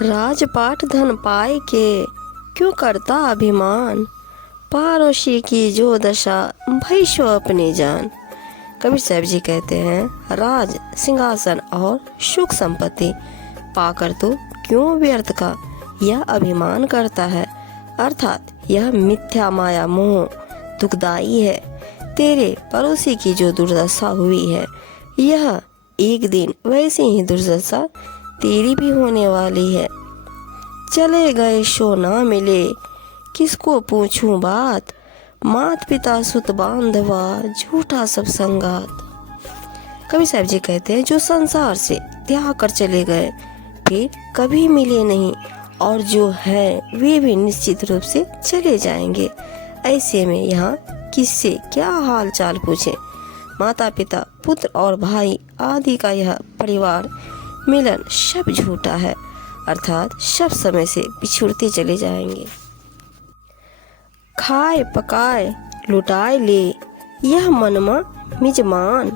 राजपाट धन पाए के क्यों करता अभिमान, पारोशी की जो दशा भई सो अपनी जान। कबीर साहब जी कहते हैं राज सिंहासन और सुख संपत्ति पाकर तो क्यों व्यर्थ का यह अभिमान करता है, अर्थात यह मिथ्या माया मोह दुखदाई है। तेरे पड़ोसी की जो दुर्दशा हुई है, यह एक दिन वैसी ही दुर्दशा तेरी भी होने वाली है। चले गए सो ना मिले, किसको पूछूं बात, मात पिता सुत बांधवा झूठा सब संगात। कबीर साहब जी कहते हैं जो संसार से त्याग कर चले गए फिर कभी मिले नहीं, और जो है वे भी निश्चित रूप से चले जाएंगे। ऐसे में यहाँ किससे क्या हाल चाल पूछे। माता पिता पुत्र और भाई आदि का यह परिवार मिलन सब झूठा है, अर्थात सब समय से बिछुड़ते चले जाएंगे। खाए पकाए लुटाए ले, यह मनमा मिजमान,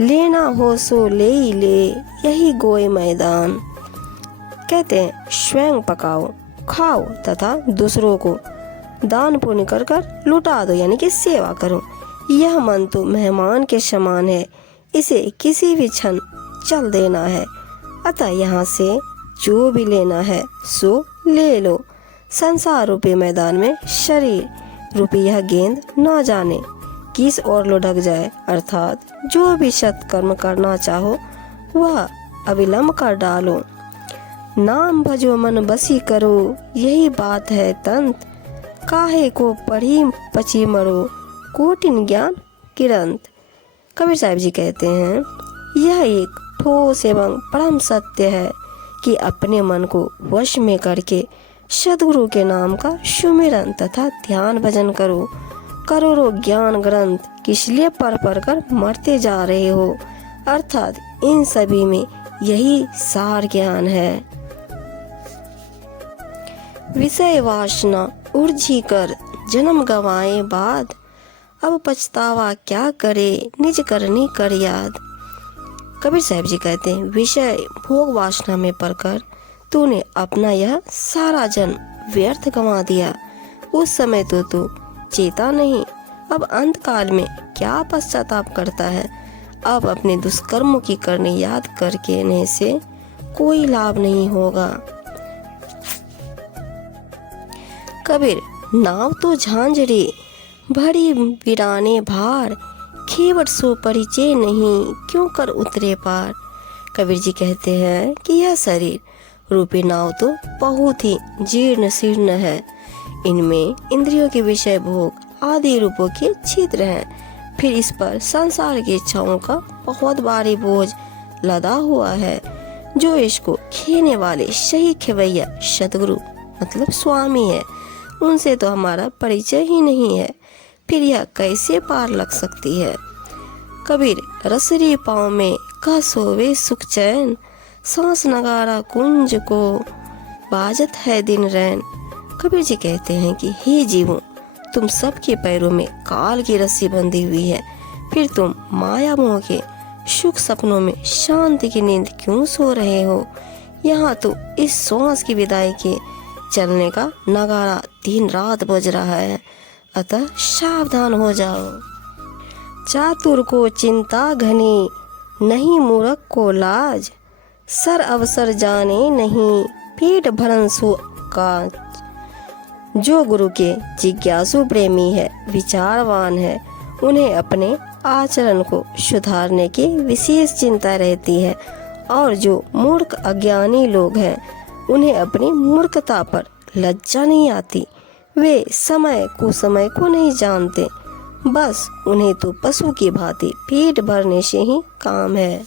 लेना हो सो ले ही ले, यही गोए मैदान। कहते हैं स्वयं पकाओ खाओ तथा दूसरों को दान पुण्य कर कर लुटा दो, यानी कि सेवा करो। यह मन तो मेहमान के समान है, इसे किसी भी क्षण चल देना है। अतः यहाँ से जो भी लेना है सो ले लो। संसार रूपी मैदान में शरीर रूपी यह गेंद न जाने किस ओर लुढ़क जाए, अर्थात जो भी सत्कर्म करना चाहो वह अविलंब कर डालो। नाम भजो मन बसी करो, यही बात है तंत, काहे को पढ़ी पची मरो, कोटिन ज्ञान किरंत। कबीर साहब जी कहते हैं यह एक ठोस एवं परम सत्य है कि अपने मन को वश में करके सद्गुरु के नाम का सुमिरन तथा ध्यान भजन करो। करोड़ों ज्ञान ग्रंथ किस लिए पढ़ कर मरते जा रहे हो, अर्थात इन सभी में यही सार ज्ञान है। विषय वासना उर्जी कर जन्म गवाए बाद, अब पछतावा क्या करे निज करनी कर याद। कबीर साहब जी कहते हैं विषय भोग वासना में पड़कर तूने अपना यह सारा जन्म व्यर्थ गंवा दिया। उस समय तो तू चेता नहीं, अब अंत काल में क्या पश्चाताप करता है। अब अपने दुष्कर्मों की करनी याद करके ने से कोई लाभ नहीं होगा। कबीर नाव तो झांझरे भरी वीराने भार, खेवट सो परिचय नहीं क्यों कर उतरे पार। कबीर जी कहते हैं कि यह शरीर रूपी नाव तो बहुत ही जीर्ण शीर्ण है। इनमें इंद्रियों के विषय भोग आदि रूपों के छिद्र हैं। फिर इस पर संसार की इच्छाओं का बहुत भारी बोझ लदा हुआ है। जो इसको खेने वाले सही खेवैया सतगुरु मतलब स्वामी है, उनसे तो हमारा परिचय ही नहीं है। फिर यह कैसे पार लग सकती है। कबीर रसरी पाँव में का सोवे सुख चैन, सांस नगारा कुंज को बाजत है दिन रैन। कबीर जी कहते हैं कि हे जीवों, तुम सबके पैरों में काल की रस्सी बंधी हुई है, फिर तुम माया मोह के सुख सपनों में शांति की नींद क्यों सो रहे हो। यहाँ तो इस सांस की विदाई के चलने का नगारा दिन रात बज रहा है, अतः सावधान हो जाओ। चातुर को चिंता घनी, नहीं मूर्ख को लाज, सर अवसर जाने नहीं पेट भरन सो काज। जो गुरु के जिज्ञासु प्रेमी है, विचारवान है, उन्हें अपने आचरण को सुधारने की विशेष चिंता रहती है, और जो मूर्ख अज्ञानी लोग हैं उन्हें अपनी मूर्खता पर लज्जा नहीं आती। वे समय कुसमय को नहीं जानते, बस उन्हें तो पशु की भांति पेट भरने से ही काम है।